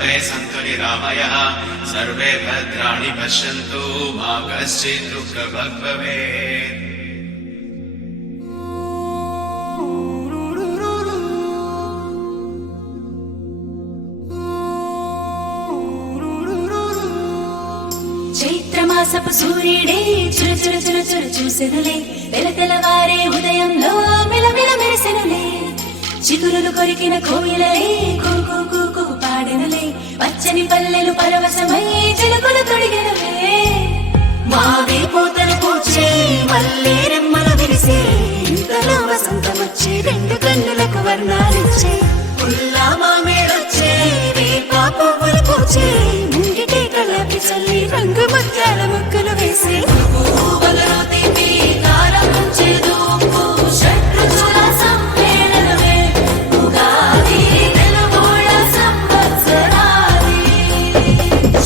सर्वे सन्तु निरामयः सर्वे भद्राणि पश्यन्तु मा कश्चित् दुःखभाग् भवेत्। చైత్రమాసపు సూర్యుడే చుర చుర చుర చుర చూసెనులే తెలతెలవారే ఉదయంలో మిలమిల మెరిసెనులే చిగురులు కొరికిన కోయిలలే కుకు కుకు పాడెనులే పచ్చని పల్లెలు పరవశమై చిలుకలు తొడిగెనులే మావి పూతలు పూచే మల్లె రెమ్మలు విరిసే ఇంతలో వసంతమొచ్చే రెండు కన్నులకు వర్ణాలిచ్చే పుల్లా మామేడొచ్చే వేప పువ్వులు పూచే ముంగిటే కళ్ళకి చల్లి రంగు ముత్యాల ముక్కులు వేసే పువ్వులలో తీపి కారం ముంచేదు షట్రుచుల సమ్మేళనమే ఉగాది తెలుగోళ సంవత్సరాది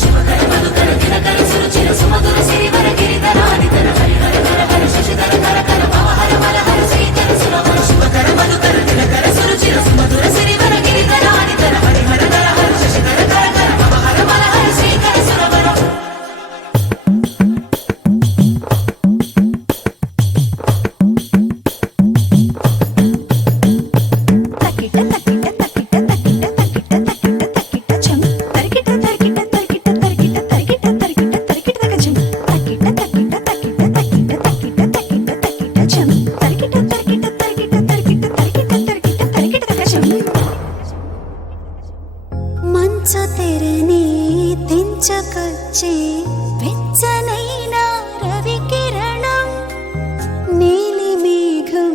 శుభకర మధుకర దినకర సురుచిర సుమధుర సిరివర గిరిధరాని తన హరిహర హర హర శశిధర కర కర భవహర మర హర శ్రీకర సురవర శుభకర మధుకర దినకర సురుచిర సుమధుర సిరివర గిరిధరాని తన హరిహర హర హర శశిధర కర కర భవహర మర హర శ్రీకర సురవర మంచు తెరని తెంచుకొచ్చే వెచ్చనైన రవి కిరణం నీలి మేఘం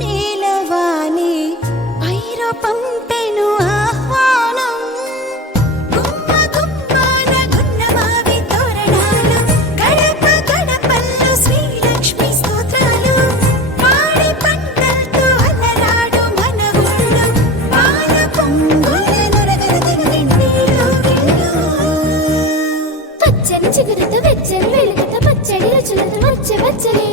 నీలవానే పైరు పంపెను ఆహ్వానం గుమ్మ గుమ్మాన గున్నమావి తోరణాలు గడప గడపల్లో శ్రీలక్ష్మి స్తోత్రాలు పాడి పంటలతో అలరాడు మన ఊళ్ళో పాల పొంగుల పచ్చని చిగురుతో వెచ్చని వెలుగుతో పచ్చడి రుచులతో వచ్చే వచ్చలే